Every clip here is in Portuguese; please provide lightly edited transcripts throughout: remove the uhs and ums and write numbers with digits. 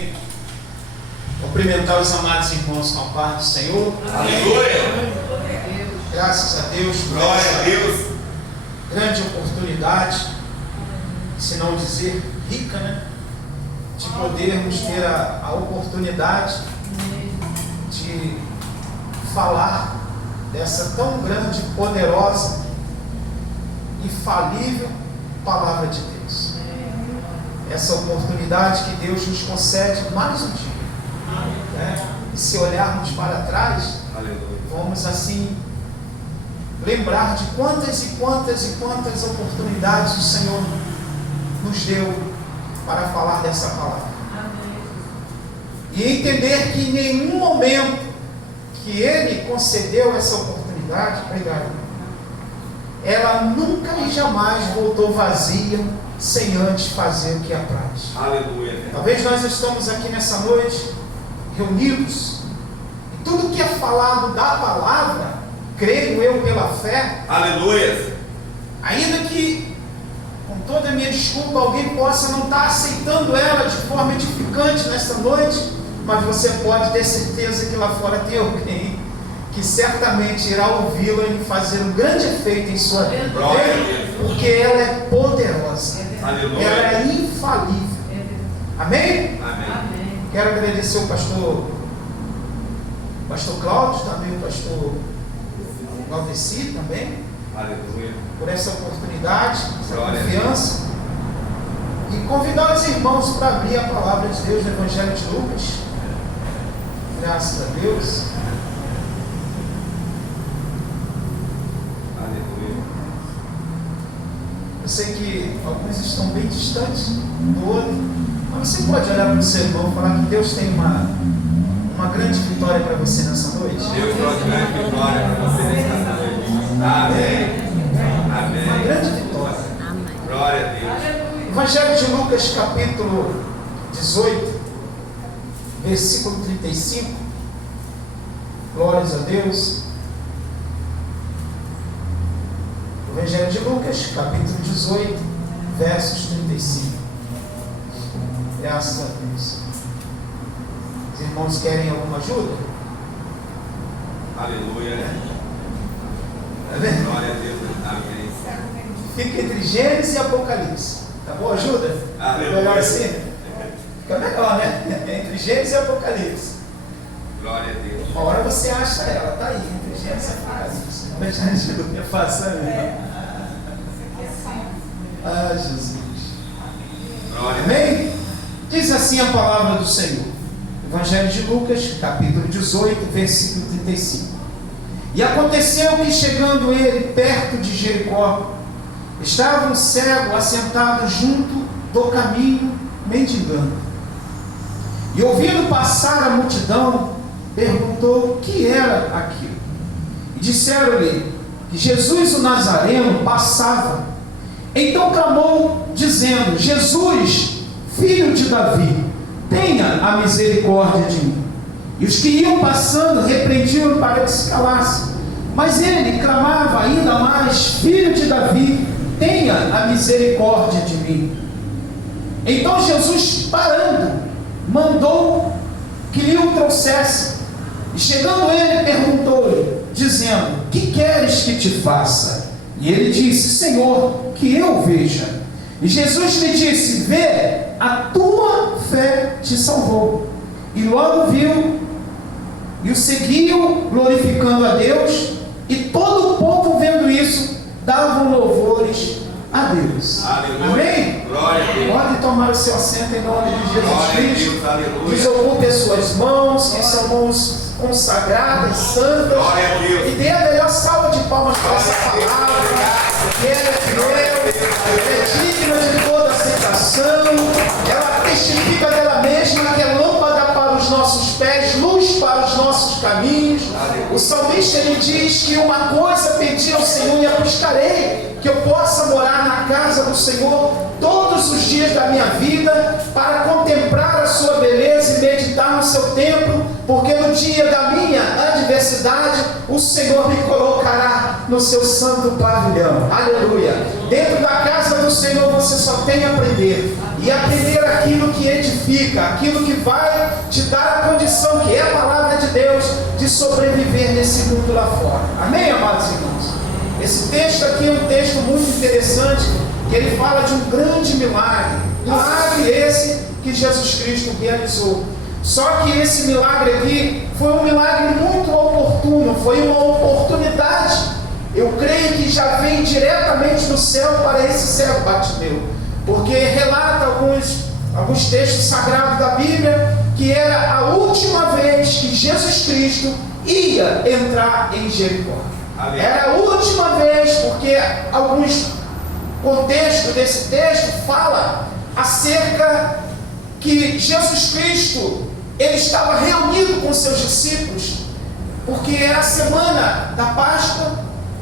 assim, cumprimentar os amados irmãos com a paz do Senhor. Aleluia! Graças a Deus por Glória essa a Deus! grande oportunidade, se não dizer rica, né? De podermos ter a oportunidade de falar dessa tão grande, poderosa e falível palavra de Deus. Essa oportunidade que Deus nos concede mais um dia, né? E se olharmos para trás, vamos assim lembrar de quantas e quantas e quantas oportunidades o Senhor nos deu para falar dessa palavra. E entender que em nenhum momento que Ele concedeu essa oportunidade, ela nunca e jamais voltou vazia, sem antes fazer o que apraz. Aleluia! Talvez nós estamos aqui nessa noite reunidos, e tudo que é falado da palavra, creio eu pela fé, Aleluia! ainda que, com toda a minha desculpa, alguém possa não estar aceitando ela de forma edificante nesta noite, mas você pode ter certeza que lá fora tem alguém que certamente irá ouvi-la e fazer um grande efeito em sua vida, porque ela é poderosa, Aleluia. ela é infalível. Amém? Amém. Quero agradecer o pastor Cláudio, também o pastor Valdeci também, Aleluia. por essa oportunidade, essa Glória a confiança, e convidar os irmãos para abrir a palavra de Deus no Evangelho de Lucas. Graças a Deus. Aleluia. Eu sei que alguns estão bem distantes do outro, mas você pode olhar para o seu irmão e falar que Deus tem uma grande vitória para você nessa noite. Deus trouxe grande vitória para você nessa noite. Amém. Uma Amém. grande vitória. Glória a Deus. Evangelho de Lucas, capítulo 18, versículo 35. Glórias a Deus. Evangelho de Lucas, capítulo 18, versos 35. Graças a Deus. Os irmãos querem alguma ajuda? Aleluia. Amém? Glória a Deus. Amém. Fica entre Gênesis e Apocalipse. Tá bom? Ajuda? Aleluia. Melhor assim? Fica melhor, né? Entre Gênesis e Apocalipse. Glória a Deus. Uma hora você acha ela, tá aí, entre Gênesis e Apocalipse. Mas já ajuda, é fácil, né? Ah, Jesus. Glória a Deus. Amém? Diz assim a palavra do Senhor. Evangelho de Lucas, capítulo 18, versículo 35. E aconteceu que, chegando ele perto de Jericó, estava um cego assentado junto do caminho, mendigando. E ouvindo passar a multidão, perguntou o que era aquilo. E disseram-lhe que Jesus o Nazareno passava. Então clamou, dizendo: Jesus, filho de Davi, tenha a misericórdia de mim. E os que iam passando repreendiam para que se calasse. Mas ele clamava ainda mais: Filho de Davi, tenha a misericórdia de mim. Então Jesus, parando, mandou que lhe o trouxesse. E chegando ele, perguntou-lhe, dizendo: Que queres que te faça? E ele disse: Senhor, que eu veja. E Jesus lhe disse: Vê, a tua fé te salvou. E logo viu, e o seguiu, glorificando a Deus, e todo o povo, vendo isso, davam louvores a Deus. Aleluia. Amém? Glória a Deus. Pode tomar o seu assento em nome de Jesus Glória a Cristo. Deus. Aleluia. Desocupe as suas mãos, que são mãos consagradas, santas, Glória a Deus. e dê a melhor salva de palmas para essa Glória a Deus. palavra, que ela é fiel, é digna de toda aceitação, ela testifica dela mesma que é lâmpada para os nossos pés, luz para os nossos caminhos. O salmista ele diz que uma coisa pedi ao Senhor e a buscarei, que eu possa morar na casa do Senhor todos os dias da minha vida, para contemplar a sua beleza e meditar no seu templo, porque no dia da minha adversidade o Senhor me colocará no seu santo pavilhão. Aleluia. Dentro da casa do Senhor você só tem a aprender, e aprender aquilo que edifica, aquilo que vai te dar a condição, que é a palavra de Deus, de sobreviver nesse mundo lá fora. Amém, amados irmãos? Esse texto aqui é um texto muito interessante, que ele fala de um grande milagre. Milagre esse que Jesus Cristo realizou. Só que esse milagre aqui foi um milagre muito oportuno, foi uma oportunidade. Eu creio que já vem diretamente do céu para esse cego Bartimeu, porque relata alguns textos sagrados da Bíblia que era a última vez que Jesus Cristo ia entrar em Jericó. Amém. Era a última vez, porque alguns contextos desse texto fala acerca que Jesus Cristo ele estava reunido com seus discípulos, porque era a semana da Páscoa,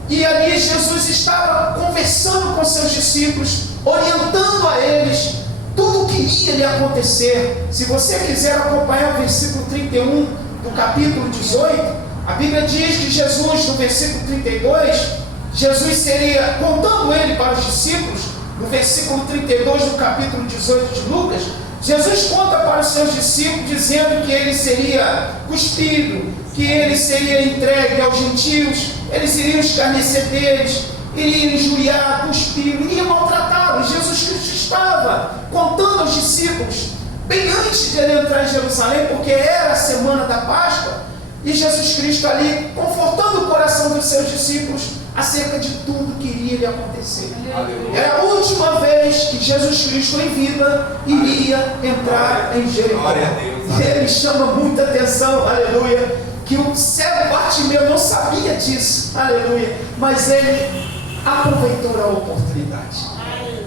e ali Jesus estava conversando com seus discípulos, orientando a eles tudo o que ia lhe acontecer. Se você quiser acompanhar o versículo 31 do capítulo 18, a Bíblia diz que Jesus, no versículo 32, Jesus seria, contando ele para os discípulos, no versículo 32 do capítulo 18 de Lucas, Jesus conta para os seus discípulos dizendo que ele seria cuspido, que ele seria entregue aos gentios, eles iriam escarnecer deles, iriam injuriar, cuspir, iriam maltratá-los. Jesus Cristo estava contando aos discípulos, bem antes de ele entrar em Jerusalém, porque era a semana da Páscoa, e Jesus Cristo ali, confortando o coração dos seus discípulos acerca de tudo que iria lhe acontecer. Aleluia. Era a última vez que Jesus Cristo em vida iria entrar em Jericó. E ele chama muita atenção, aleluia, que o cego Bartimeu não sabia disso, aleluia, mas ele aproveitou a oportunidade.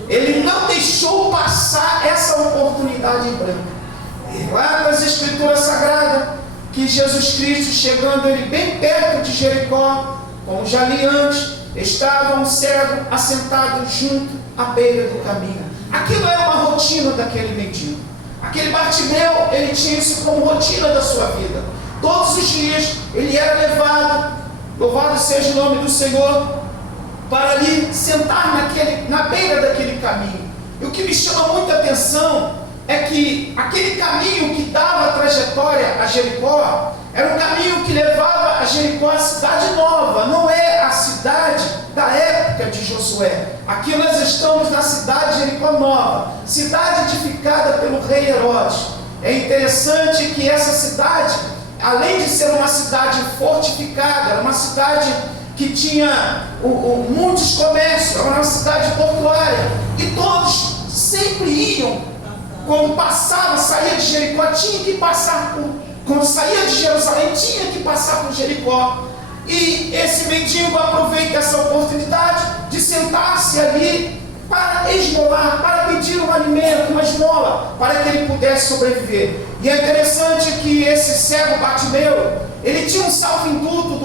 Ele não deixou passar essa oportunidade em branco. Lá nas Escrituras Sagradas, que Jesus Cristo, chegando ele bem perto de Jericó, como já li antes, estava um cego assentado junto à beira do caminho. Aquilo era uma rotina daquele mendigo. Aquele Bartimeu, ele tinha isso como rotina da sua vida. Todos os dias ele era levado, louvado seja o nome do Senhor, para ali sentar na beira daquele caminho. E o que me chama muita atenção é que aquele caminho que dava a trajetória a Jericó era um caminho que levava a Jericó à cidade nova, não é a cidade da época de Josué. Aqui nós estamos na cidade de Jericó nova, cidade edificada pelo rei Herodes. É interessante que essa cidade, além de ser uma cidade fortificada, era uma cidade que tinha muitos comércios, era uma cidade portuária, e todos sempre iam. Quando passava, saía de Jericó, tinha que passar quando saía de Jerusalém, tinha que passar por Jericó. E esse mendigo aproveita essa oportunidade de sentar-se ali para esmolar, para pedir um alimento, uma esmola, para que ele pudesse sobreviver. E é interessante que esse cego Bartimeu, ele tinha um salvo-induto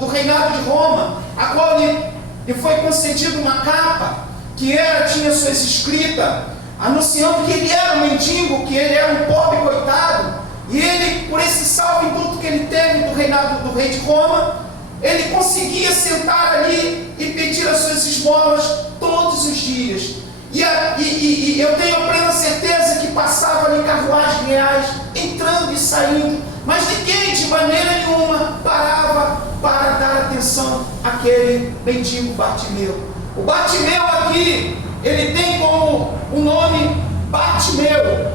do reinado de Roma, a qual lhe foi concedido uma capa, que tinha suas escritas, anunciando que ele era um mendigo, que ele era um pobre coitado, e ele, por esse salvo-induto que ele teve do reinado do rei de Roma, ele conseguia sentar ali e pedir as suas esmolas todos os dias. E eu tenho a plena certeza que passava ali carruagens reais, entrando e saindo, mas ninguém de maneira nenhuma parava para dar atenção àquele mendigo Bartimeu. O Bartimeu aqui, ele tem como o nome Bartimeu.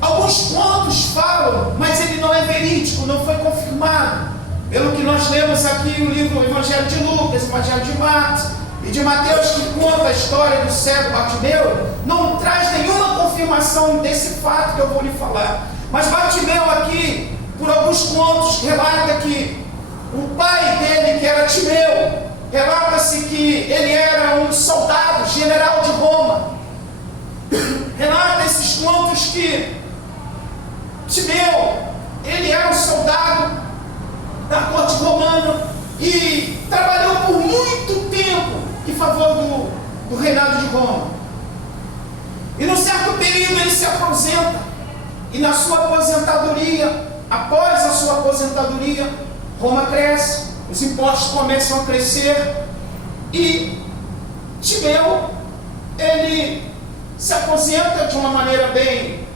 Alguns contos falam, mas ele não é verídico, não foi confirmado. Pelo que nós lemos aqui no livro Evangelho de Lucas, Evangelho de Marcos e de Mateus, que conta a história do cego Bartimeu, não traz nenhuma confirmação desse fato que eu vou lhe falar. Mas Bartimeu aqui, por alguns contos, relata que o pai dele, que era Timeu, relata-se que ele era um soldado, general de Roma. Relata esses contos que Timeu, ele era um soldado da corte romana e trabalhou por muito tempo em favor do reinado de Roma. E num certo período ele se aposenta, e na sua aposentadoria, após a sua aposentadoria, Roma cresce, os impostos começam a crescer, e Timeu, ele se aposenta de uma maneira bem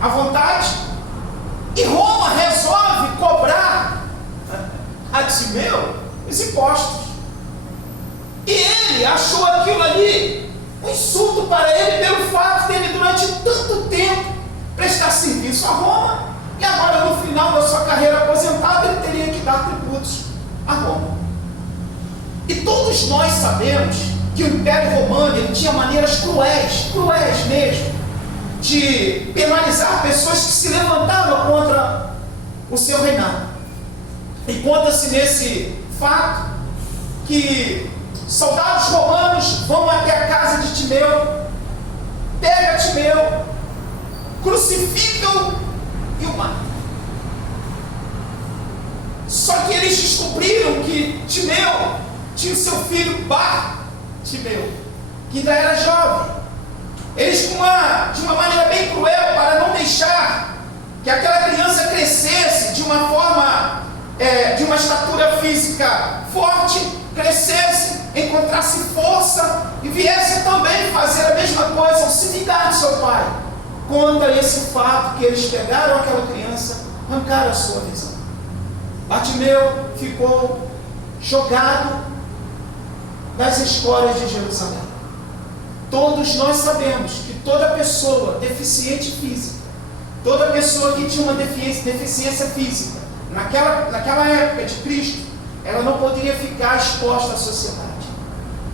à vontade, e Roma resolve cobrar a Timeu os impostos. E ele achou aquilo ali um insulto para ele pelo fato de ele durante tanto tempo prestar serviço a Roma, e agora no final da sua carreira aposentada ele teria que dar tributos a Roma. E todos nós sabemos que o Império Romano ele tinha maneiras cruéis mesmo, de penalizar pessoas que se levantavam contra o seu reinado. E conta-se nesse fato que soldados romanos vão até a casa de Timeu, pegam Timeu, crucificam e o matam. Só que eles descobriram que Timeu tinha o seu filho Bartimeu, que ainda era jovem. Eles, de uma maneira bem cruel, para não deixar que aquela criança crescesse de uma forma, de uma estatura física forte, crescesse, encontrasse força e viesse também fazer a mesma coisa, se vingar de seu pai. Conta esse fato que eles pegaram aquela criança, arrancaram a sua visão. Bartimeu ficou jogado nas escórias de Jerusalém. Todos nós sabemos que toda pessoa deficiente física, toda pessoa que tinha uma deficiência física, naquela época de Cristo, ela não poderia ficar exposta à sociedade.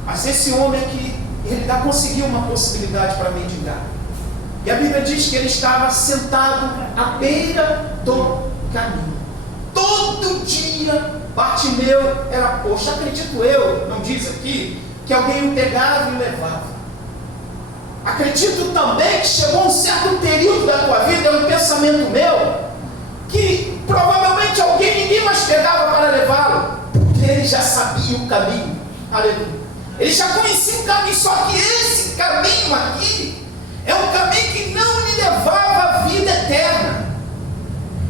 Mas esse homem aqui, ele ainda conseguiu uma possibilidade para mendigar. E a Bíblia diz que ele estava sentado à beira do caminho. Todo dia Bartimeu era posto. Acredito eu, não diz aqui, que alguém o pegava e o levava. Acredito também que chegou um certo período da tua vida, é um pensamento meu, que provavelmente ninguém mais pegava para levá-lo, porque ele já sabia o caminho. Aleluia. Ele já conhecia o caminho, só que esse caminho aqui é um caminho que não lhe levava à vida eterna.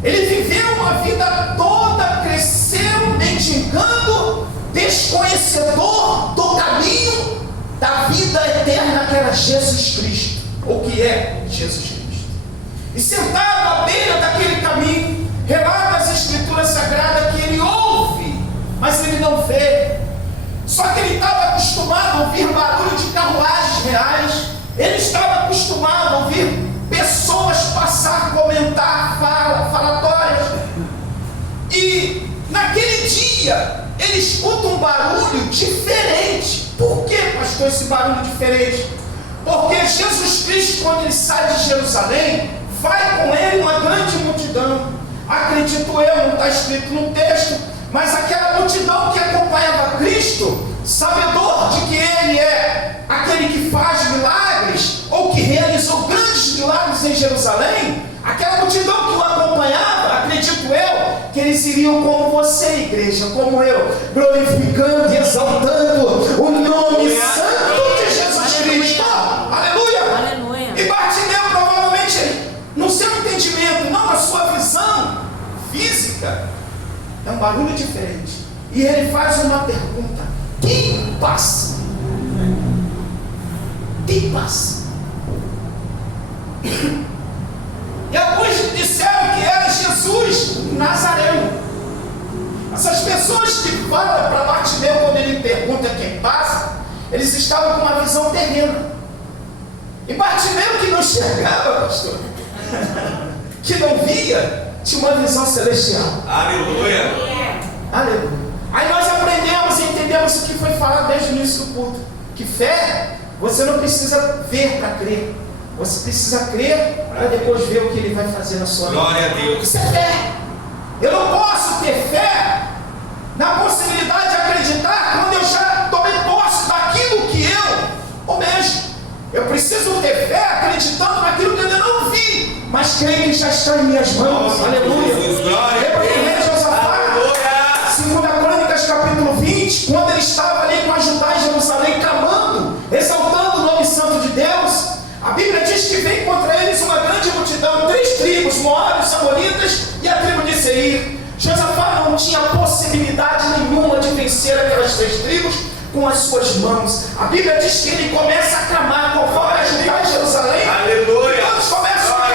Ele viveu uma vida toda, cresceu, mendigando, desconhecedor do caminho da vida eterna que era Jesus Cristo, ou que é Jesus Cristo. E sentado à beira daquele caminho, relata as Escrituras Sagradas que ele ouve, mas ele não vê. Só que ele estava acostumado a ouvir barulho de carruagens reais, ele estava acostumado a ouvir pessoas passar, comentar, falatórias. E naquele dia, ele escuta um barulho diferente. Por que, pastor, esse barulho diferente? Porque Jesus Cristo, quando ele sai de Jerusalém, vai com ele uma grande multidão. Acredito eu, não está escrito no texto, mas aquela multidão que acompanhava Cristo, sabedor de que ele é aquele que faz milagres, ou que realizou grandes milagres em Jerusalém, aquela multidão que o acompanhava, acredito eu, que eles iriam como você, igreja, como eu, glorificando e exaltando o nome santo de Jesus Cristo. Aleluia! Aleluia. E Bartimeu, provavelmente, no seu entendimento, não na sua visão física, é um barulho diferente. E ele faz uma pergunta: quem passa? Quem passa? E alguns disseram que era Jesus Nazareno. Essas pessoas que falam para Bartimeu quando ele pergunta quem passa, eles estavam com uma visão terrena. E Bartimeu, que não enxergava, pastor, que não via, tinha uma visão celestial. Aleluia. Aleluia. Aí nós aprendemos e entendemos o que foi falado desde o início do culto, que fé, você não precisa ver para crer, você precisa crer para depois ver o que ele vai fazer na sua vida. Glória a Deus. Isso é fé. Eu não posso ter fé na possibilidade de acreditar quando eu já tomei posse daquilo que eu almejo. Eu preciso ter fé acreditando naquilo que eu ainda não vi, mas creio que já está em minhas mãos. Aleluia. Jesus, glória a Deus. Josafá, 2 Crônicas capítulo 20, quando ele estava ali com a Judá em Jerusalém, clamando, exaltando o nome santo de Deus, a Bíblia diz que veio contra eles uma grande multidão, 3 tribos, Moabe, os Amonitas e a tribo de Seir. Josafá não tinha possibilidade nenhuma de vencer aquelas 3 tribos, com as suas mãos. A Bíblia diz que ele começa a clamar conforme ajudar em Jerusalém. Aleluia. Todos começam a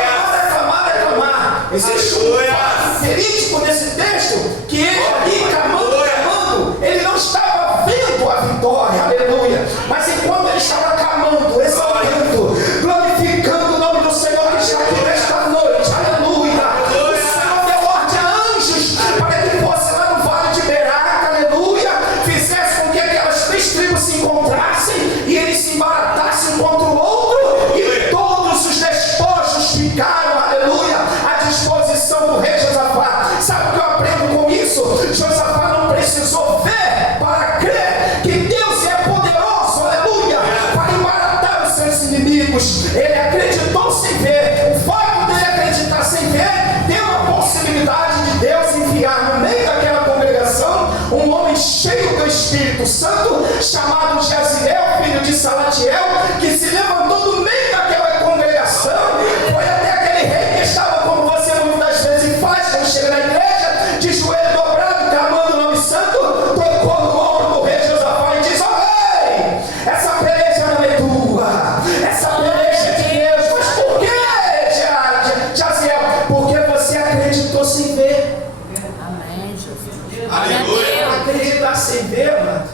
clamar. Existe um fato verídico nesse texto, que ele ali clamando, ele não estava vendo a vitória, aleluia. Mas enquanto ele estava clamando, exaltando, glorificando o nome do Senhor que está aqui nesta noite, aleluia. O Senhor deu ordem a anjos para que fosse lá no vale de Beraca, aleluia, fizesse com que aquelas 3 tribos se encontrassem e eles se embaratassem um contra o outro, e todos os despojos ficaram, aleluia, à disposição do rei Josafá. Sabe o que eu aprendo com isso? Josafá não precisou ver para crer que Deus é poderoso, aleluia, para embaratar os seus inimigos. Ele acreditou sem ver. O fato dele acreditar sem ver deu a possibilidade de Deus enviar no meio daquela congregação um homem cheio do Espírito Santo, chamado Jaziel, filho de Salatiel, que se levantou do meio daquela congregação, foi até aquele rei que estava, como você muitas vezes faz quando chega na igreja, de joelho dobrado, clamando o nome santo, tocou no ombro do rei Josafá e diz: ó rei, essa peleja não é tua, essa peleja é de Deus. Mas por que, Jaziel? Porque você acreditou sem ver. Amém, Jesus. Aleluia. Acreditar sem ver, mano,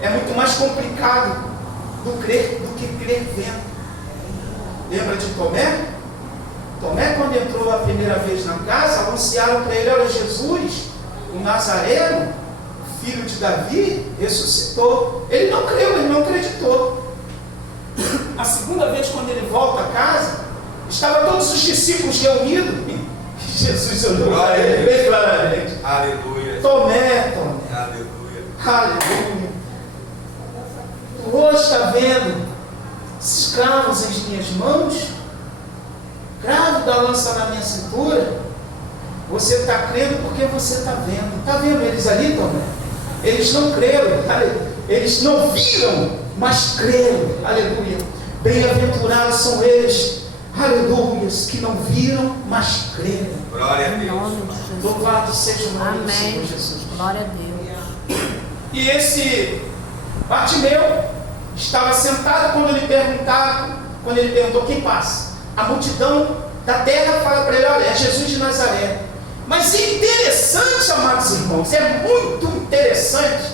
é muito mais complicado do que crer vendo. Lembra de Tomé? Tomé, quando entrou a primeira vez na casa, anunciaram para ele: olha, Jesus, o Nazareno, filho de Davi, ressuscitou. Ele não creu, ele não acreditou. A segunda vez, quando ele volta a casa, estavam todos os discípulos reunidos. Jesus olhou para ele bem claramente: Aleluia. Tomé, Aleluia. aleluia. Tu hoje está vendo escravos em minhas mãos, cravo da lança na minha cintura. Você está crendo porque você está vendo. Está vendo eles ali, Tomé? Eles não creram, eles não viram, mas creram, aleluia. Bem-aventurados são eles, aleluia, que não viram, mas creram. Glória a Em Deus. nome de Jesus. Louvado seja o nome do Amém. Senhor Jesus. Glória a Deus. E esse Bartimeu estava sentado quando ele perguntou: quem passa? A multidão da terra fala para ele: olha, é Jesus de Nazaré. Mas é interessante, amados irmãos, é muito interessante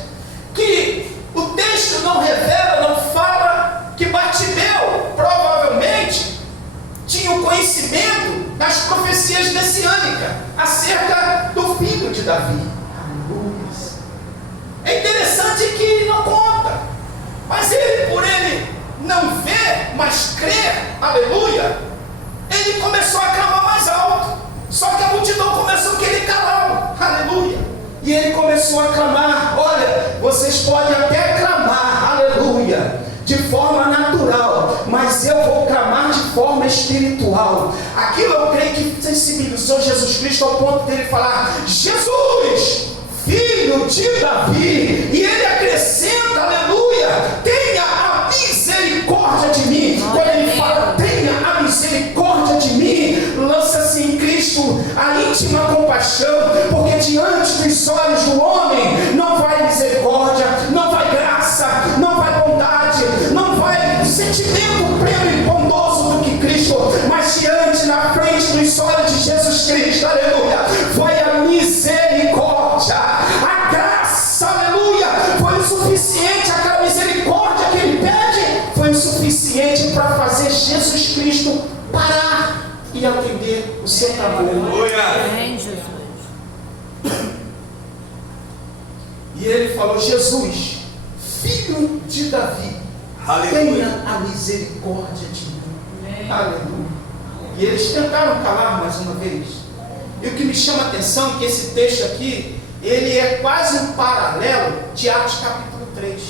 que o texto não revela, não fala que Bartimeu provavelmente tinha o conhecimento das profecias messiânicas acerca do filho de Davi. Aleluia. É interessante que ele não conta, mas ele, por ele não ver, mas crer, aleluia, ele começou a clamar mais alto. Só que a multidão começou a querer calá-lo, aleluia. E ele começou a clamar: olha, vocês podem até clamar, aleluia, de forma natural, mas eu vou clamar de forma espiritual. Aquilo eu creio que sensibilizou Jesus Cristo ao ponto dele falar: Jesus, filho de Davi. E ele acrescenta, aleluia, tenha a misericórdia de mim. Quando ele fala tenha a misericórdia de mim, lança-se em Cristo a íntima compaixão, porque diante dos olhos do homem não vai misericórdia, não vai graça, não vai bondade, não vai sentimento pleno e bondoso do que Cristo, mas diante, na frente dos olhos de Jesus Cristo, aleluia, vai a misericórdia, a graça, aleluia, foi o suficiente. Aquela misericórdia que ele pede foi o suficiente para fazer Jesus Cristo parar e atender o seu clamor. Amém, Jesus. E ele falou: Jesus, filho de Davi, tenha a misericórdia de mim. Aleluia. E eles tentaram calar mais uma vez. E o que me chama a atenção é que esse texto aqui, ele é quase um paralelo de Atos capítulo 3,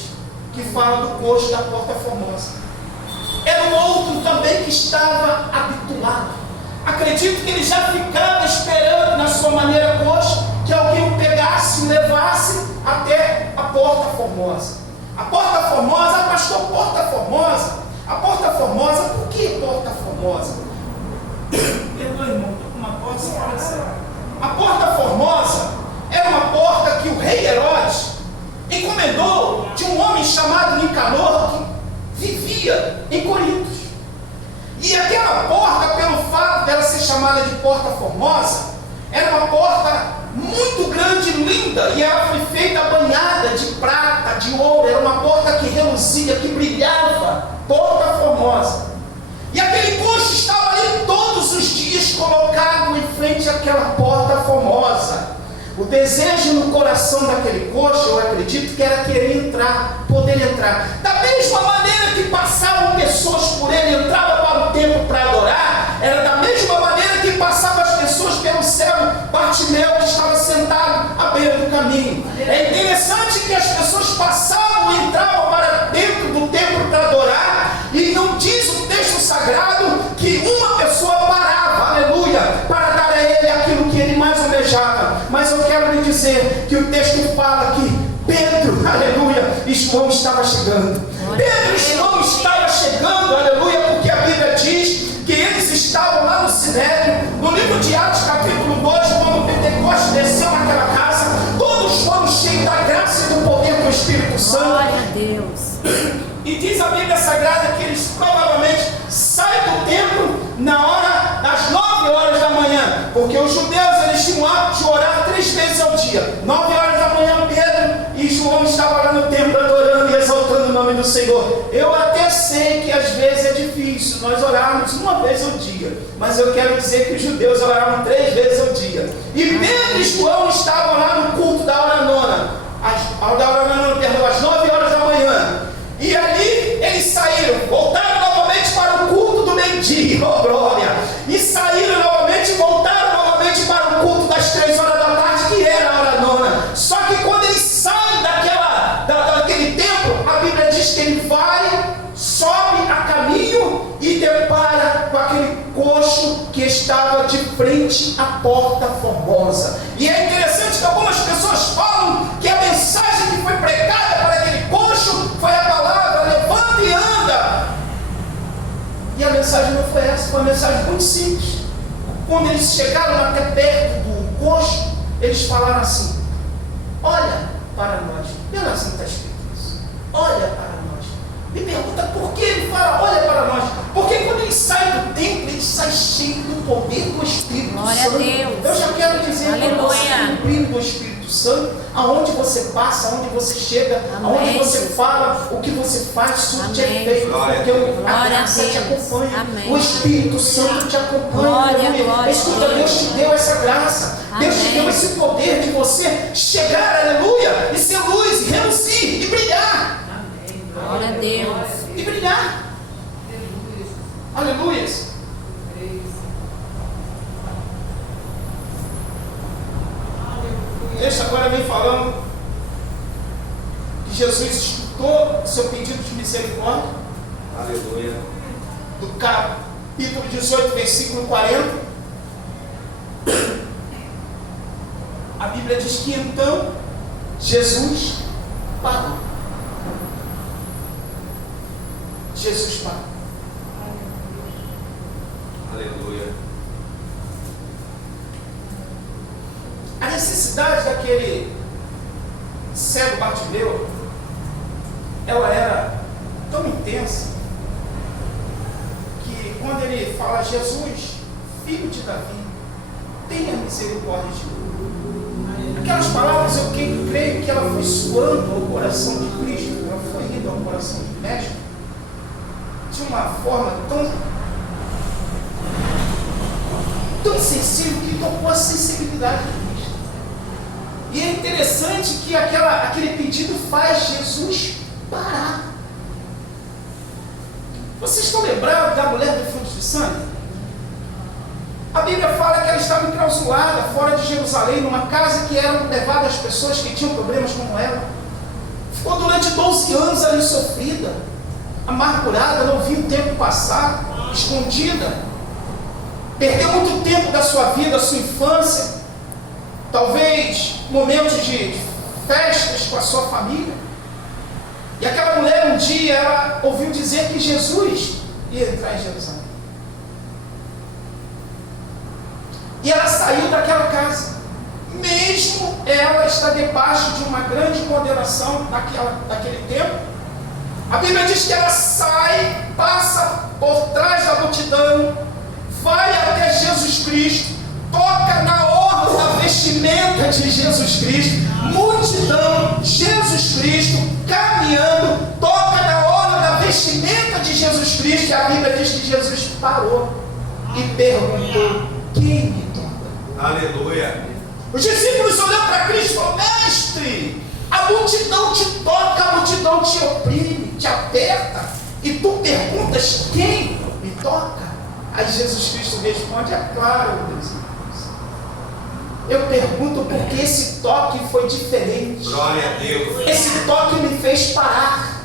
que fala do coxo da Porta Formosa. Era um outro também que estava habituado. Acredito que ele já ficava esperando, na sua maneira coxa, que alguém o pegasse e levasse até a Porta Formosa. A Porta Formosa, pastor, Porta Formosa. A Porta Formosa, por que Porta Formosa? Perdoa, irmão, estou com uma coisa fora de sério. A Porta Formosa era uma porta que o rei Herodes, enquanto encomendou de um homem chamado Nicanor, que vivia em Corinto. E aquela porta, pelo fato dela ser chamada de Porta Formosa, era uma porta muito grande e linda, e ela foi feita banhada de prata, de ouro. Era uma porta que reluzia, que brilhava, Porta Formosa. E aquele coxo estava ali todos os dias colocado em frente àquela Porta Formosa. O desejo no coração daquele coxo, eu acredito, que era querer entrar, poder entrar. Da mesma maneira que passavam pessoas por ele, entravam para o templo para adorar, era da mesma maneira que passavam as pessoas pelo cego Bartimeu, que estava sentado à beira do caminho. É interessante que as pessoas passavam e entravam para dentro do templo para adorar, e não diz o texto sagrado que uma pessoa parava, aleluia, para dar a ele aquilo que ele mais almejava. Mas eu quero lhe dizer que o texto fala que Pedro, aleluia, e João estava chegando. Pedro e João estavam chegando, aleluia, porque a Bíblia diz que eles estavam lá no Sinédrio. No livro de Atos, capítulo 2, quando o Pentecostes desceu naquela casa, todos foram cheios da graça e do poder do Espírito Santo. Glória a Deus. E diz a Bíblia Sagrada que eles provavelmente saem do templo das 9 horas da manhã, porque os judeus eles tinham o hábito de orar 3 vezes ao dia. 9 horas da manhã, Pedro e João estavam lá no templo adorando e exaltando o nome do Senhor. Eu até sei que às vezes é difícil nós orarmos uma vez ao dia, mas eu quero dizer que os judeus oravam 3 vezes ao dia. E Pedro e João estavam lá no culto da hora nona, às 9 horas da manhã. E ali eles saíram, voltaram novamente para o culto do meio-dia, oh glória, e saíram novamente e voltaram novamente para o culto das 3 horas da tarde, que era a hora nona. Só que quando eles saem daquele templo, a Bíblia diz que ele sobe a caminho e depara com aquele coxo que estava de frente à Porta Formosa. E é interessante que algumas pessoas falam que a mensagem que foi pregada para aquele coxo foi a palavra: levanta e anda. E a mensagem não foi essa, foi uma mensagem muito simples. Quando eles chegaram até perto do coxo, eles falaram assim: olha para nós. Pelo assim está escrito isso: olha para nós. Me pergunta por que ele fala olha para nós. Porque quando ele sai do templo, ele sai cheio do poder do Espírito Glória Santo. a Deus. Eu já quero dizer para você, Aleluia. o brilho do Espírito Santo, aonde você passa, aonde você chega, Amém, aonde você Jesus. fala, o que você faz, tudo te é Amém. feito, porque a Glória a graça te Deus. acompanha, Amém. o Espírito Santo te acompanha. Glória, aleluia. glória, Escuta, glória. Deus te deu essa graça, Deus te Amém. deu esse poder de você chegar, aleluia, e ser luz, e reluzir, e brilhar. Glória a Deus. E brilhar. Aleluia. O texto agora vem falando que Jesus escutou o seu pedido de misericórdia. Aleluia. Do capítulo 18, versículo 40. A Bíblia diz que então Jesus parou. Jesus parou. Aleluia. A necessidade daquele cego Bartimeu, ela era tão intensa que quando ele fala: Jesus, filho de Davi, tenha misericórdia de mim. Aquelas palavras eu creio que ela foi suando ao coração de Cristo, ela foi indo ao coração do Mestre de uma forma tão sensível que tocou a sensibilidade de Cristo. E é interessante que aquele pedido faz Jesus parar. Vocês estão lembrados da mulher do fluxo de sangue? A Bíblia fala que ela estava enclausurada fora de Jerusalém, numa casa que eram levadas pessoas que tinham problemas como ela. Ficou durante 12 anos ali sofrida, amargurada, não viu o tempo passar, escondida. Perdeu muito tempo da sua vida, da sua infância, talvez momentos de festas com a sua família. E aquela mulher um dia, ela ouviu dizer que Jesus ia entrar em Jerusalém. E ela saiu daquela casa. mesmo ela está debaixo de uma grande condenação naquele tempo. A Bíblia diz que ela sai, passa por trás da multidão, vai até Jesus Cristo, toca na orla da vestimenta de Jesus Cristo, multidão, Jesus Cristo, caminhando, toca na orla da vestimenta de Jesus Cristo, e a Bíblia diz que Jesus parou e perguntou: quem me toca? Aleluia. Os discípulos olhando para Cristo e falaram: mestre, a multidão te toca, a multidão te oprime, te aperta, e tu perguntas: quem me toca? Aí Jesus Cristo responde: é claro, meus irmãos, eu pergunto porque esse toque foi diferente. Glória a Deus. Esse toque me fez parar,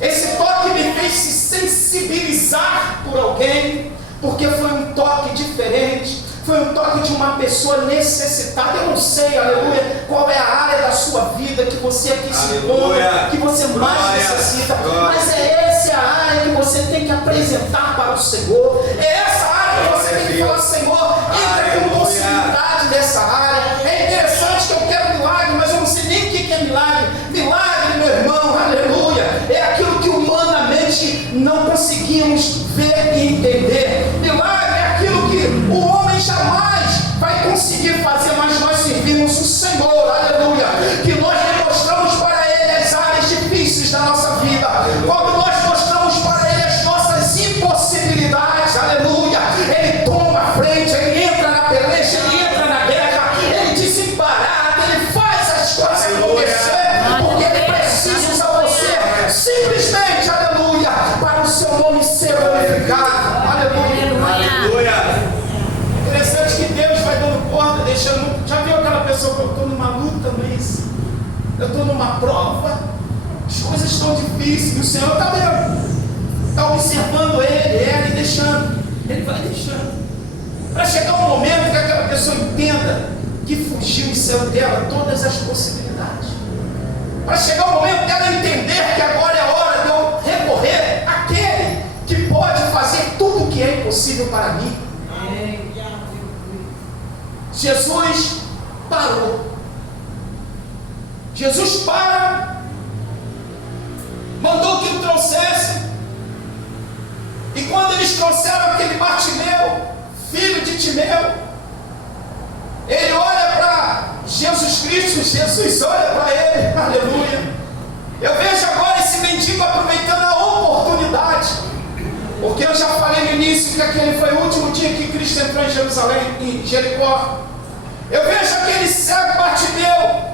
esse toque me fez se sensibilizar por alguém, porque foi um toque diferente. Foi um toque de uma pessoa necessitada. Eu não sei, aleluia, qual é a área da sua vida que você aqui se encontra, que você mais necessita, mas é essa a área que você tem que apresentar para o Senhor. É essa área que você tem que falar: Senhor, entra com possibilidade nessa área. É interessante que eu quero milagre, mas eu não sei nem o que é milagre. Milagre, meu irmão, aleluia, é aquilo que humanamente não conseguimos ver e entender. Milagre é aquilo que o homem jamais vai conseguir fazer, mas nós servimos o Senhor, aleluia, que nós demonstramos para Ele as áreas difíceis da nossa vida, quando nós mostramos para Ele as nossas impossibilidades, aleluia, Ele toma a frente, Ele entra na peleja, Ele entra na guerra, Ele desembaraça, Ele faz as coisas acontecer, porque Ele precisa usar você, simplesmente, aleluia, para o seu nome ser glorificado, aleluia. Aleluia. Interessante que Deus vai dando corda, deixando. Já viu aquela pessoa que eu estou numa luta mesmo? Eu estou numa prova, as coisas estão difíceis, e o Senhor está vendo, está observando ela e deixando. Ele vai deixando, para chegar um momento que aquela pessoa entenda que fugiu e saiu dela todas as possibilidades. Para chegar um momento dela entender que agora é a hora de eu recorrer àquele que pode fazer tudo o que é impossível para mim. Jesus parou. Jesus mandou que o trouxesse. E quando eles trouxeram aquele Bartimeu, filho de Timeu, ele olha para Jesus Cristo, Jesus olha para ele, aleluia. Eu vejo agora esse mendigo aproveitando a oportunidade, porque eu já falei no início que aquele foi o último dia que Cristo entrou em Jerusalém, em Jericó. Eu vejo aquele cego Bartimeu,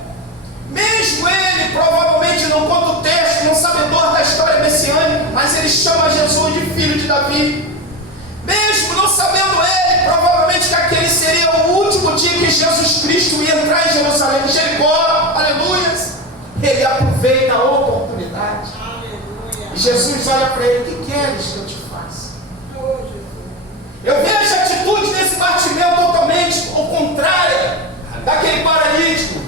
mesmo ele provavelmente não conta o texto, não sabedor da história messiânica, mas ele chama Jesus de filho de Davi. Mesmo não sabendo ele, provavelmente que aquele seria o último dia que Jesus Cristo ia entrar em Jerusalém, em Jericó, aleluia. Ele aproveita a oportunidade. E Jesus olha para ele: o que queres que eu te faça? Eu vejo a atitude desse Bartimeu totalmente ao contrário daquele paralítico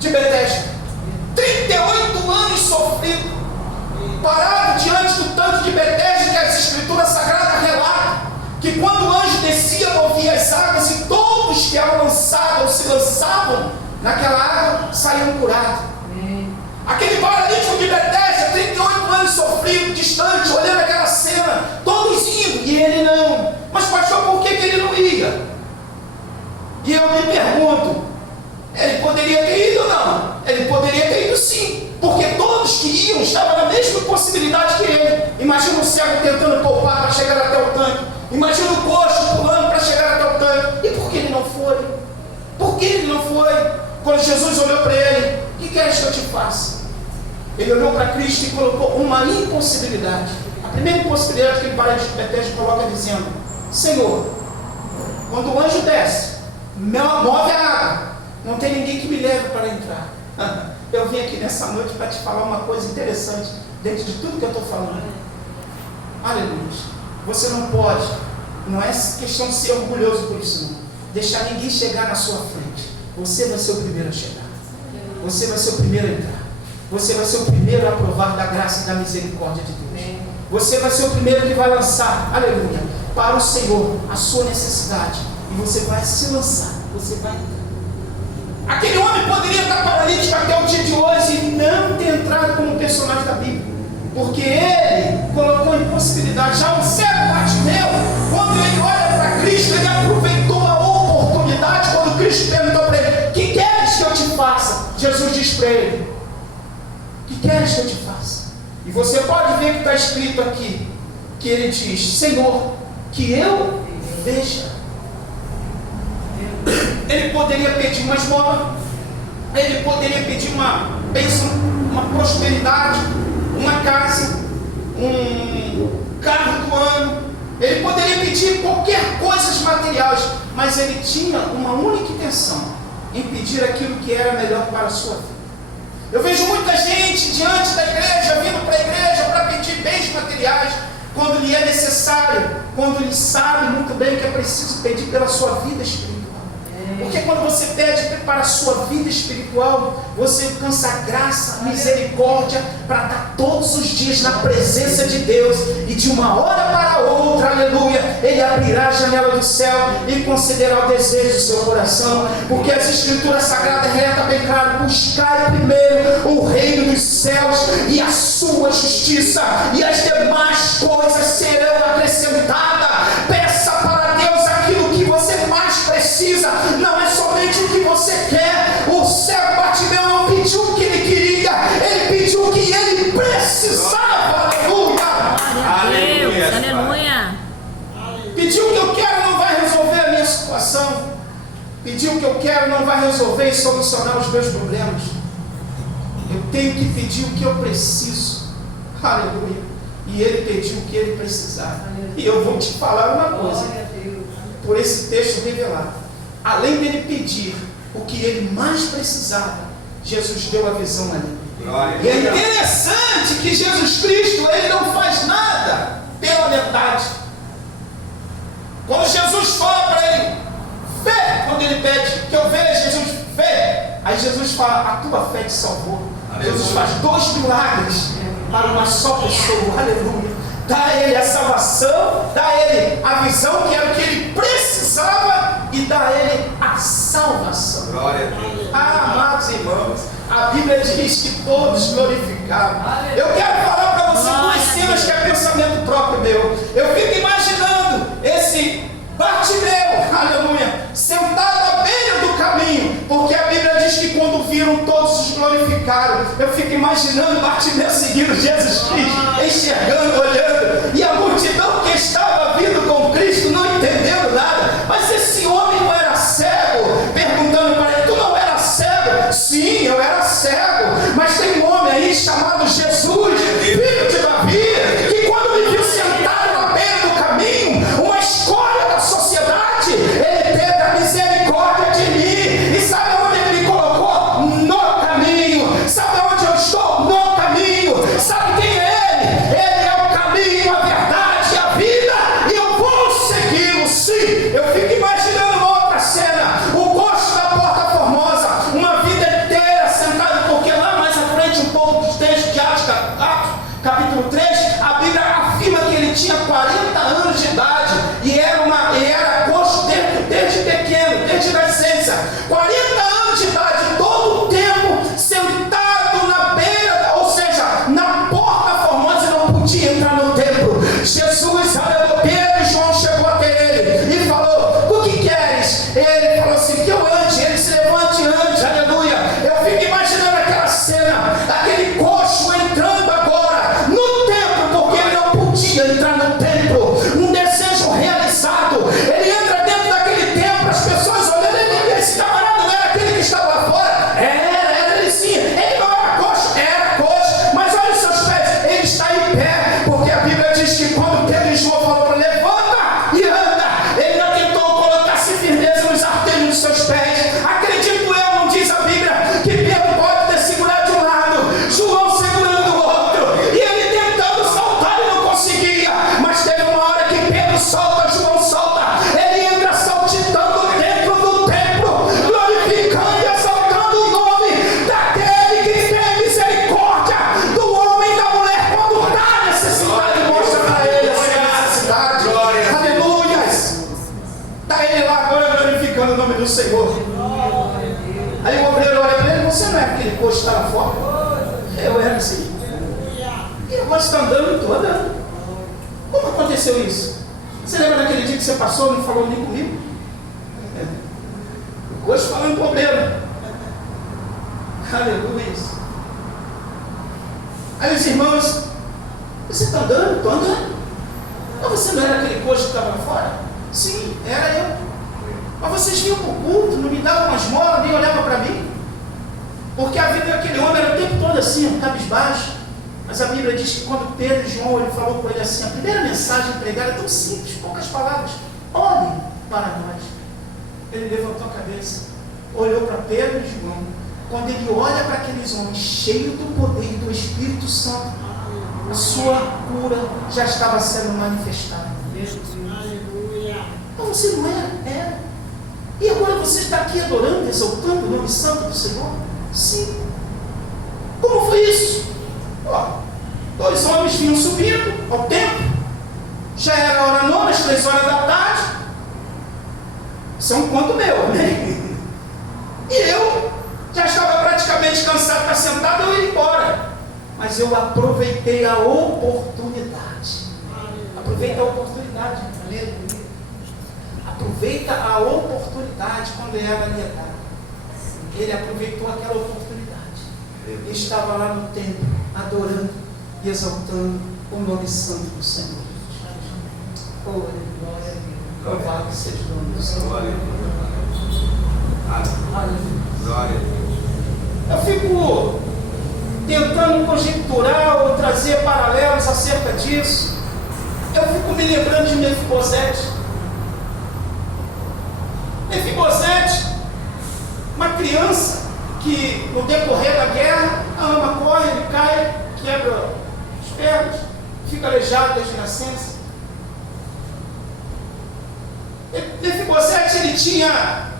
de Betesda. 38 anos sofrido, parado diante do tanque de Betesda, que as Escrituras Sagradas relatam que quando o anjo descia, movia as águas, e todos que eram lançados ou se lançavam naquela água saíam curados. Aquele paralítico de Betesda, 38 anos sofrido, distante, olhando aquela cena, todos indo, e ele não. Mas pastor, por que ele não ia? E eu me pergunto, ele poderia ter ido ou não? Ele poderia ter ido sim, porque todos que iam estavam na mesma possibilidade que ele. Imagina o cego tentando poupar para chegar até o tanque, imagina o coxo pulando para chegar até o tanque. E por que ele não foi? Por que ele não foi? Quando Jesus olhou para ele: o que queres que eu te faça? Ele olhou para Cristo e colocou uma impossibilidade. A primeira impossibilidade que ele para de Betesda coloca dizendo: Senhor, quando o anjo desce, move a água, não tem ninguém que me leve para entrar. Eu vim aqui nessa noite para te falar uma coisa interessante dentro de tudo que eu estou falando. Aleluia. Você não pode, não é questão de ser orgulhoso por isso não, deixar ninguém chegar na sua frente. Você vai ser o primeiro a chegar, você vai ser o primeiro a entrar, você vai ser o primeiro a provar da graça e da misericórdia de Deus. Você vai ser o primeiro que vai lançar, aleluia, para o Senhor a sua necessidade, e você vai se lançar, você vai entrar. Aquele homem poderia estar paralítico até o dia de hoje e não ter entrado como personagem da Bíblia, porque ele colocou impossibilidade. Já o cego Bartimeu, quando ele olha para Cristo, ele aproveitou a oportunidade. Quando Cristo perguntou para ele: que queres que eu te faça? Jesus diz para ele: que queres que eu te faça? E você pode ver que está escrito aqui, que ele diz: Senhor, que eu veja. Ele poderia pedir uma esmola, ele poderia pedir uma bênção, uma prosperidade, uma casa, um carro do ano, ele poderia pedir qualquer coisa materiais, mas ele tinha uma única intenção: em pedir aquilo que era melhor para a sua vida. Eu vejo muita gente diante da igreja, vindo para a igreja para pedir bens materiais, quando lhe é necessário, quando lhe sabe muito bem que é preciso pedir pela sua vida espiritual. Porque quando você pede para a sua vida espiritual, você alcança graça, misericórdia, para estar todos os dias na presença de Deus, e de uma hora para outra, aleluia, Ele abrirá a janela do céu e concederá o desejo do seu coração. Porque as Escrituras Sagradas relatam bem claro: buscai primeiro o reino dos céus e a sua justiça, e as demais coisas serão acrescentadas. Peça para Deus aquilo que você mais precisa, não é somente o que você quer. O cego Bartimeu não pediu o que ele queria, ele pediu o que ele precisava. Aleluia. Aleluia. Pedir o que eu quero não vai resolver a minha situação. Pedir o que eu quero não vai resolver e solucionar os meus problemas. Eu tenho que pedir o que eu preciso. Aleluia. E ele pediu o que ele precisava. E eu vou te falar uma coisa, por esse texto revelado: além dele pedir o que ele mais precisava, Jesus deu a visão ali. E é interessante que Jesus Cristo, ele não faz nada pela metade. Quando Jesus fala para ele: fé, quando ele pede que eu veja, Jesus, fé. Aí Jesus fala: a tua fé te salvou. Jesus faz 2 milagres para uma só pessoa. Aleluia. Dá a ele a salvação, dá a ele a visão, que era o que ele precisava, e dá a ele a salvação. Glória a Deus. Amados irmãos, a Bíblia diz que todos glorificaram. Eu quero falar para você 2 cenas que é pensamento próprio meu. Eu fico imaginando esse Bartimeu, aleluia, sentado à beira do caminho, porque a Bíblia diz que quando viram, todos os glorificaram. Eu fico imaginando Bartimeu seguindo Jesus Cristo, enxergando, olhando, e a multidão que estava vindo com Cristo não entendendo nada. Mas esse homem não era cego, perguntando para ele: tu não era cego? Sim, eu era cego, mas tem um homem aí chamado Jesus, filho de Davi, que quando me viu sentado na beira do caminho, uma escolha da sociedade, ele teve a misericórdia de mim. E sabe onde ele me colocou? No caminho. Sabe onde eu estou? No caminho. Sabe quem é ele? Ele é o caminho, a verdade e a vida, e eu vou segui-lo. Sim, eu fico imaginando uma outra cena: o posto da Porta Formosa, uma vida inteira sentado, porque lá mais à frente, um pouco do texto de Atos, capítulo 3, a Bíblia afirma que ele tinha 40 anos de idade, e era coxo desde pequeno, desde nascença. 40 anos de idade, todo o tempo sentado na beira, ou seja, na Porta Formosa, e não podia entrar no templo. Jesus, aleluia, Pedro e João chegou até ele e falou: o que queres? Ele falou assim: que eu ande. Ele se levante e ande, aleluia. Eu fico imaginando aquela cena, aquele coxo entrando agora no templo, porque ele não podia entrar no templo. Um desejo realizado. Ele entra dentro daquele templo, as pessoas olhando, esse camarada não era aquele que estava lá fora? Era ele sim. Ele não era coxo? Era coxo. Mas olha os seus pés, ele está em pé, porque a Bíblia diz que quando Pedro e João falaram para ele: levanta e anda, ele não tentou colocar-se firmeza nos artelhos dos seus pés. Acredito eu, não diz a Bíblia, que Pedro pode ter segurado de um lado, João segurando do outro, e ele tentando saltar e não conseguia. Mas teve uma hora que Pedro solta, João solta, ele entra saltitando dentro do templo, glorificando e exaltando o nome daquele que tem misericórdia do homem e da mulher quando está necessidade, mostra para ele essa necessidade. Aleluia. Está ele lá agora glorificando o nome do Senhor. Aí o aquele coxo que está lá fora? Eu era assim. E agora você está andando, eu estou andando. Como aconteceu isso? Você lembra daquele dia que você passou e não falou nem comigo? O coxo falou em problema. Aleluia. Aí os irmãos, você está andando? Estou andando. Mas você não era aquele coxo que estava lá fora? Sim, era eu. Mas vocês vinham para o culto, não me davam uma esmola, nem olhavam para mim. Porque a vida daquele homem era o tempo todo assim, cabisbaixo. Mas a Bíblia diz que quando Pedro e João ele falou com ele assim, a primeira mensagem pregada é tão simples, poucas palavras. Olhem para nós. Ele levantou a cabeça, olhou para Pedro e João. Quando ele olha para aqueles homens cheios do poder do Espírito Santo, a sua cura já estava sendo manifestada. Mas você não era? Era. E agora você está aqui adorando, exaltando o nome santo do Senhor? Sim. Como foi isso? Ó, 2 homens vinham subindo ao templo. Já era a hora nona, às 3 horas da tarde. Isso é um conto meu, né? E eu já estava praticamente cansado de estar sentado, eu ia embora. Mas eu aproveitei a oportunidade. Aproveita a oportunidade. Aleluia. Aproveita a oportunidade quando ela lhe é dada. Ele aproveitou aquela oportunidade. Ele estava lá no templo, adorando e exaltando o nome santo do Senhor. Oh, glória a Deus. Louvado seja o nome do Senhor. Glória a Deus. Eu fico tentando conjecturar ou trazer paralelos acerca disso. Eu fico me lembrando de Mefibosete. Mefibosete, uma criança que no decorrer da guerra, a ama corre, ele cai, quebra os pernas, fica aleijado desde a nascença. Mefibosete, ele tinha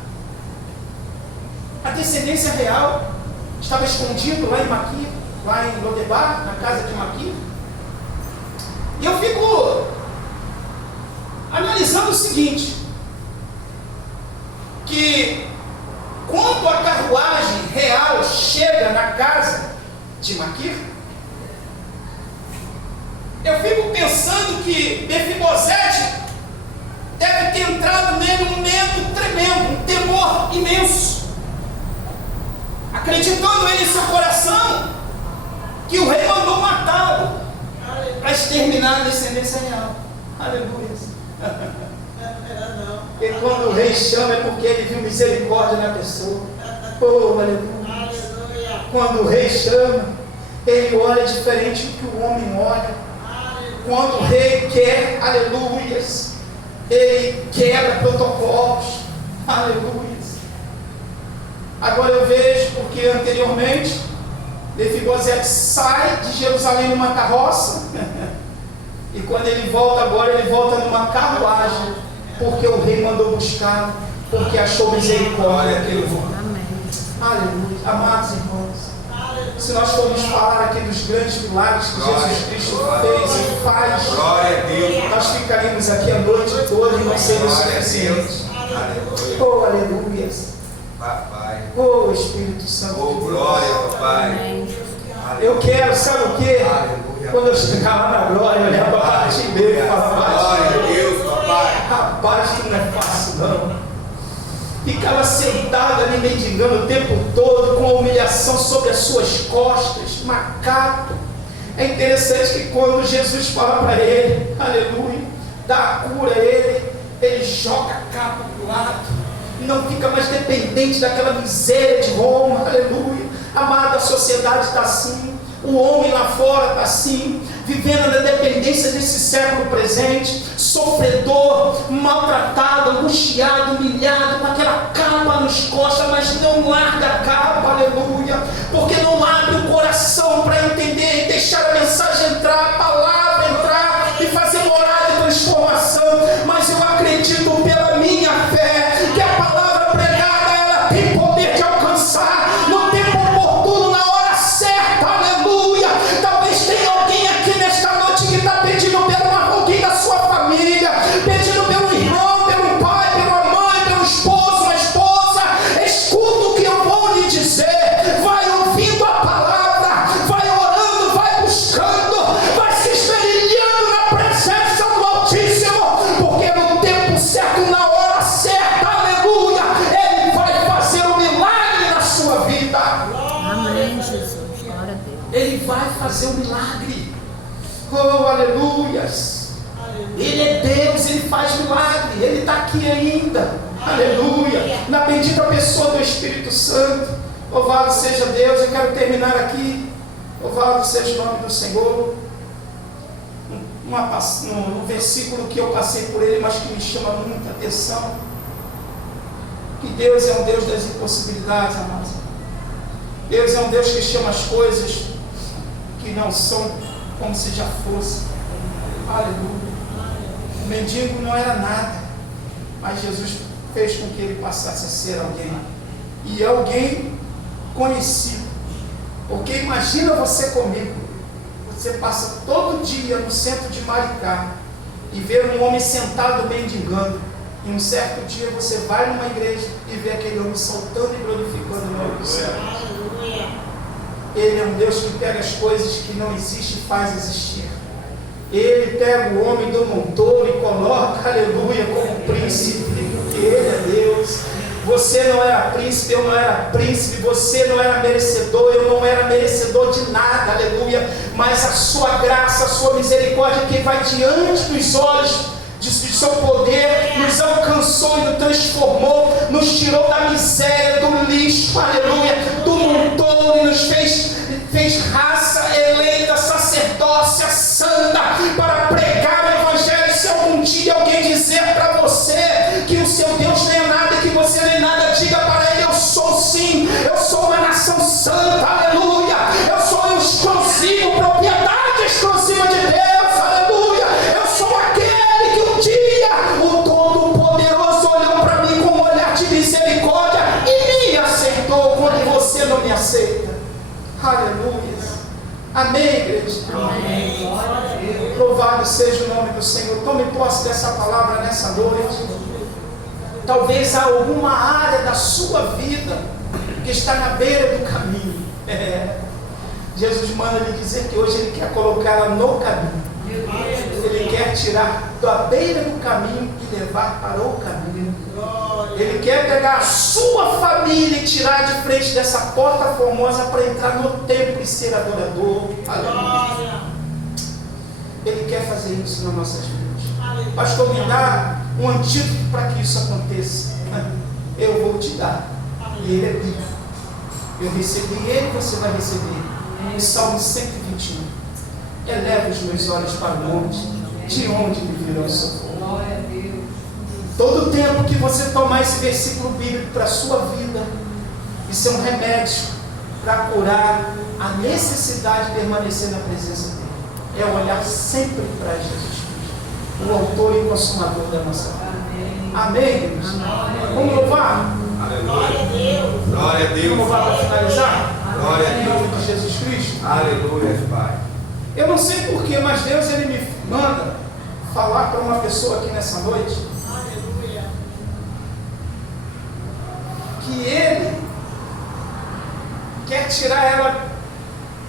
a descendência real, estava escondido lá em Maquir, lá em Lodebar, na casa de Maquir. E eu fico analisando o seguinte, que quando a carruagem real chega na casa de Maquir, eu fico pensando que Mefibosete deve ter entrado nele um medo tremendo, um temor imenso, acreditando ele em seu coração que o rei mandou matá-lo para exterminar a descendência real. Aleluia. E quando o rei chama é porque ele viu misericórdia na pessoa. Oh, aleluia. Quando o rei chama, ele olha diferente do que o homem olha. Quando o rei quer, aleluia, ele quebra protocolos. Aleluia. Agora eu vejo, porque anteriormente Mefibosete sai de Jerusalém numa carroça. E quando ele volta agora, ele volta numa carruagem, porque o rei mandou buscar, porque achou misericórdia naquele lugar. Aleluia. Amados irmãos, se nós formos falar aqui dos grandes milagres que Jesus Cristo fez e faz, glória a Deus, nós ficaríamos aqui a noite toda e não seria suficiente. Oh, aleluia. Papai. Oh, Espírito Santo. Oh, glória, papai. Eu quero, sabe o quê? Quando eu chegar lá na glória, olhar para a parte dele e falar, glória a Deus, papai. Rapaz, que não é fácil não. Ficava sentado ali mendigando o tempo todo, com a humilhação sobre as suas costas, macaco. É interessante que quando Jesus fala para ele, aleluia, dá a cura a ele joga a capa para o lado, não fica mais dependente daquela miséria de Roma, aleluia. Amada, a sociedade está assim, o homem lá fora está assim, vivendo na dependência desse século presente, sofredor, maltratado, angustiado, humilhado, com aquela capa nos costas, mas não larga a capa, aleluia, porque não abre o coração para entender e deixar a mensagem entrar, a palavra entrar e fazer morada e transformação. Mas eu acredito pela minha fé que a palavra pregada ela tem poder de alcançar no tempo oportuno, na hora certa, aleluia. Talvez tenha alguém aqui nesta noite que está pedindo pelo alguém da sua família, pedindo pelo irmão, pelo pai, pela mãe, pelo esposo, a esposa. Escuta o que eu vou lhe dizer, vai ouvir Oh, aleluias. Ele é Deus, Ele faz milagre, Ele está aqui ainda. Aleluia. Na bendita pessoa do Espírito Santo. Louvado seja Deus. Eu quero terminar aqui. Louvado seja o nome do Senhor. Um versículo que eu passei por ele, mas que me chama muita atenção. Que Deus é um Deus das impossibilidades, amados. Deus é um Deus que chama as coisas que não são como se já fosse. Aleluia. O mendigo não era nada, mas Jesus fez com que ele passasse a ser alguém. E alguém conhecido. Porque imagina você comigo. Você passa todo dia no centro de Maricá e vê um homem sentado mendigando. E um certo dia você vai numa igreja e vê aquele homem saltando e glorificando o nome do céu. Ele é um Deus que pega as coisas que não existem e faz existir. Ele pega o homem do montoro e coloca, aleluia, como príncipe, porque Ele é Deus. Você não era príncipe, eu não era príncipe, você não era merecedor, eu não era merecedor de nada, aleluia. Mas a sua graça, a sua misericórdia que vai diante dos olhos de seu poder, nos alcançou e nos transformou, nos tirou da miséria, do lixo, aleluia, do montoro e nos fez raça eleita, sacerdócia santa, para pregar o Evangelho. Se algum dia alguém dizer para você que o seu Deus nem é nada, que você nem nada, diga para ele: eu sou sim, eu sou uma nação santa, aleluia, eu sou um exclusivo, propriedade exclusiva de Deus, aleluia, eu sou aquele que um dia o Todo-Poderoso olhou para mim com um olhar de misericórdia e me aceitou quando você não me aceita. Aleluia. Amém, igreja? Amém. Louvado seja o nome do Senhor. Tome posse dessa palavra nessa noite. Talvez há alguma área da sua vida que está na beira do caminho. Jesus manda lhe dizer que hoje Ele quer colocá-la no caminho. Ele quer tirar da beira do caminho e levar para o caminho. Ele quer pegar a sua família e tirar de frente dessa porta formosa para entrar no templo e ser adorador. Aleluia. Ele quer fazer isso nas nossas vidas. Pastor, me dá um antídoto para que isso aconteça. Eu vou te dar. E Ele é vivo. Eu recebi Ele, você vai receber. O Salmo 121. Eleva os meus olhos para o monte, de onde me virá o socorro. Todo tempo que você tomar esse versículo bíblico para a sua vida, isso é um remédio para curar a necessidade de permanecer na presença dEle. É olhar sempre para Jesus Cristo, o autor e consumador da nossa vida. Amém, irmãos? Vamos louvar? Aleluia. Glória a Deus. Vamos louvar para finalizar? Glória a Em nome Deus. de Jesus Cristo. Aleluia, Pai. Eu não sei porquê, mas Deus Ele me manda falar para uma pessoa aqui nessa noite que Ele quer tirar ela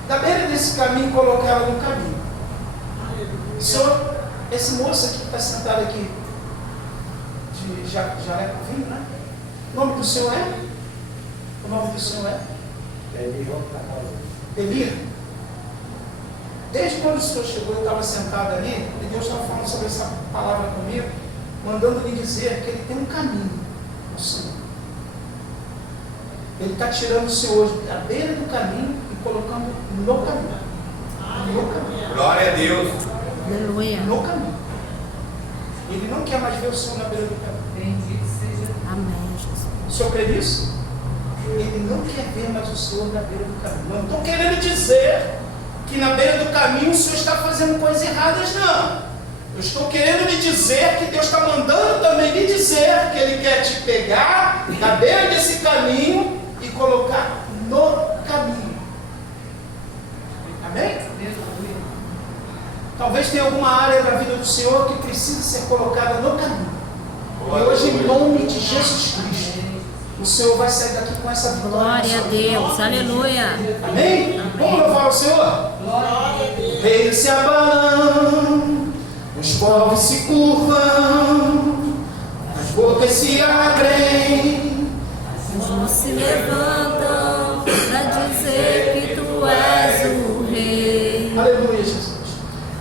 da beira desse caminho e colocar ela no caminho. Senhor, esse moço aqui que está sentado aqui, de Jarecovinho, né? O nome do Senhor é? O nome do Senhor é? Elir. Desde quando o Senhor chegou, eu estava sentado ali, e Deus estava falando sobre essa palavra comigo, mandando lhe dizer que Ele tem um caminho, o Senhor. Ele está tirando o Senhor hoje da beira do caminho e colocando no caminho. No caminho. Glória a Deus. Aleluia. No caminho. Ele não quer mais ver o Senhor na beira do caminho. Amém, Jesus. O Senhor crê nisso? Ele não quer ver mais o Senhor na beira do caminho. Não estou querendo dizer que na beira do caminho o Senhor está fazendo coisas erradas, não. Eu estou querendo lhe dizer que Deus está mandando também lhe dizer que Ele quer te pegar da beira desse caminho e colocar no caminho. Amém? Talvez tenha alguma área da vida do Senhor que precisa ser colocada no caminho. E hoje, em nome de Jesus Cristo, o Senhor vai sair daqui com essa vitória. Glória a Deus. Aleluia. Amém? Vamos louvar o Senhor? Reinos se abalam, os povos se curvam, as bocas se abrem, Os mãos se levantam para dizer que Tu és o Rei. aleluia, Jesus.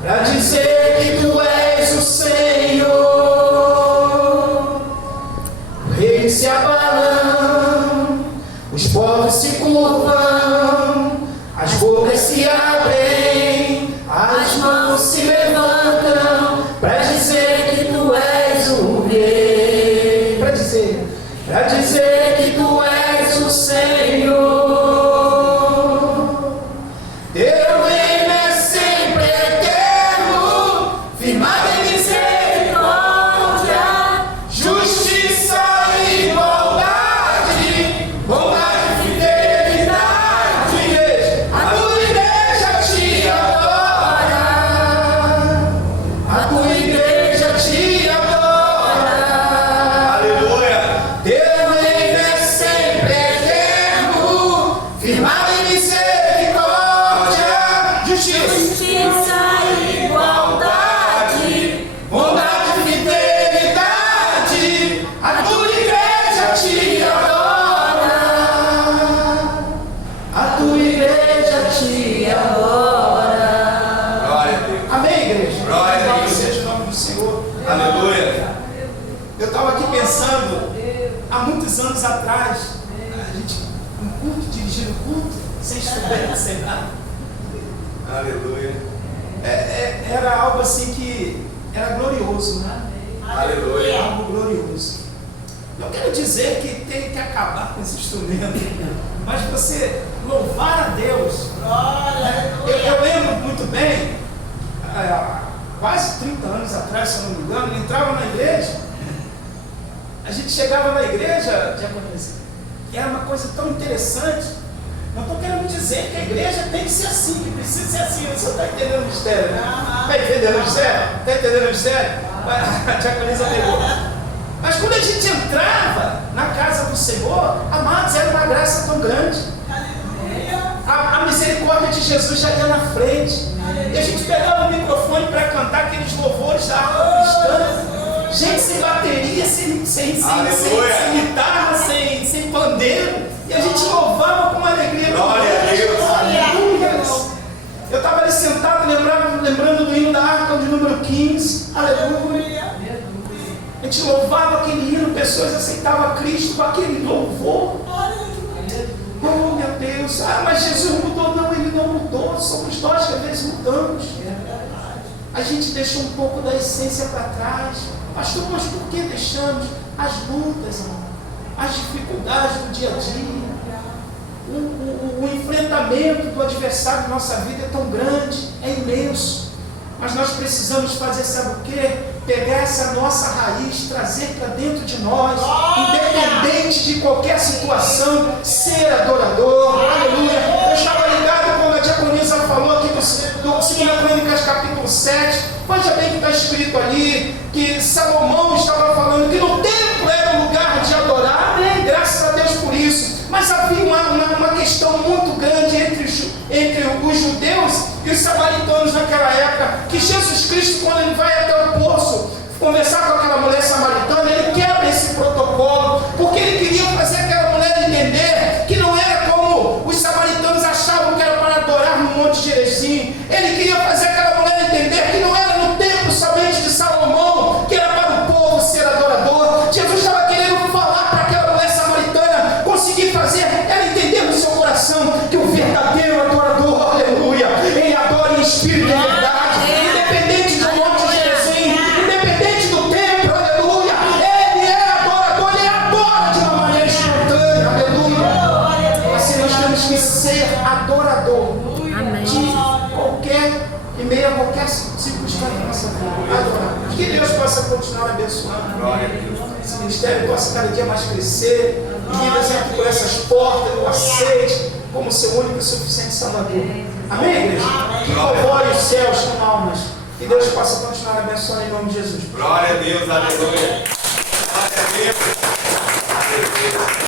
para dizer que tu és o Senhor. Reis se abalam, os povos se curvam, as bocas se abrem, as mãos se levantam, para dizer que tu és o Rei, para dizer que tu és o Senhor. Teu reino é sempre eterno, firmado em misericórdia, justiça e igualdade, bondade e fidelidade. A tua igreja te adora, a tua igreja te adora. Aleluia. Teu reino é sempre eterno, firmado em misericórdia, justiça e igualdade, bondade e fidelidade. A tua igreja te adora, a tua igreja te adora. Glória a Deus. Amém, igreja? Glória a Deus. Louvado seja o nome do Senhor. Aleluia. Eu estava aqui pensando, há muitos anos atrás, a gente, um culto, dirigindo culto, sem instrumento, sem nada. Aleluia. Era algo assim que era glorioso, né? Aleluia. Algo glorioso. Não quero dizer que tem que acabar com esse instrumento, mas você louvar a Deus. Eu lembro muito bem, quase 30 anos atrás, se eu não me engano, eu entrava na igreja, a gente chegava na igreja, e era uma coisa tão interessante. Não estou querendo dizer que a igreja tem que ser assim, que precisa ser assim. Você está entendendo o mistério, né? Está entendendo o mistério? Está entendendo o mistério? A diaconisa pegou. Mas quando a gente entrava na casa do Senhor, amados, era uma graça tão grande. A misericórdia de Jesus já ia na frente. E a gente pegava o microfone para cantar aqueles louvores da harpa cristã. Gente, sem bateria, sem guitarra, sem pandeiro. E a gente louvava com uma alegria. Glória a Deus. Aleluia. Eu estava ali sentado, lembrando do hino da harpa de número 15. Aleluia. A gente louvava aquele hino, pessoas aceitavam a Cristo com aquele louvor. Oh, meu Deus. Mas Jesus mudou. Não, Ele não mudou. Somos nós que às vezes mudamos. A gente deixou um pouco da essência para trás. Pastor, mas por que deixamos? As lutas, as dificuldades do dia a dia, o enfrentamento do adversário da nossa vida é tão grande, é imenso. Mas nós precisamos fazer, sabe o quê? Pegar essa nossa raiz, trazer para dentro de nós, independente de qualquer situação, ser adorador. Aleluia. Eu estava ligado quando a diaconisa falou aqui do 2 Crônicas capítulo 7. Veja bem que está escrito ali que Salomão estava falando que no templo era o lugar de adorar. Amém, graças a Deus por isso. Mas havia uma questão muito grande entre os judeus e os samaritanos naquela época, que Jesus Cristo, quando ele vai até o poço conversar com aquela mulher samaritana, ele quebra esse protocolo, porque ele queria fazer aquela mulher entender que não era como os samaritanos achavam que era para adorar no Monte Gerizim. Ele queria fazer aquela mulher entender que não era no templo somente de Salomão que era para o povo ser adorador. Jesus estava querendo falar para aquela mulher samaritana, conseguir fazer ela entender no seu coração que o verdadeiro adorador, aleluia, ele adora em espírito e verdade, independente do Monte Gerizim, independente do templo, aleluia, ele é adorador, ele adora de uma maneira espontânea, aleluia. Assim nós temos que ser adorador de qualquer, em meio a qualquer circunstância da nossa vida. Adorar. Que Deus possa continuar abençoando. Glória a Deus. Esse ministério possa cada dia mais crescer. Meninas, entre por essas portas, o aceite como seu único e suficiente Salvador. Amém, igreja? Que louvore os céus com almas. Que Deus possa continuar abençoando em nome de Jesus. Glória a Deus. Aleluia. Glória a Deus.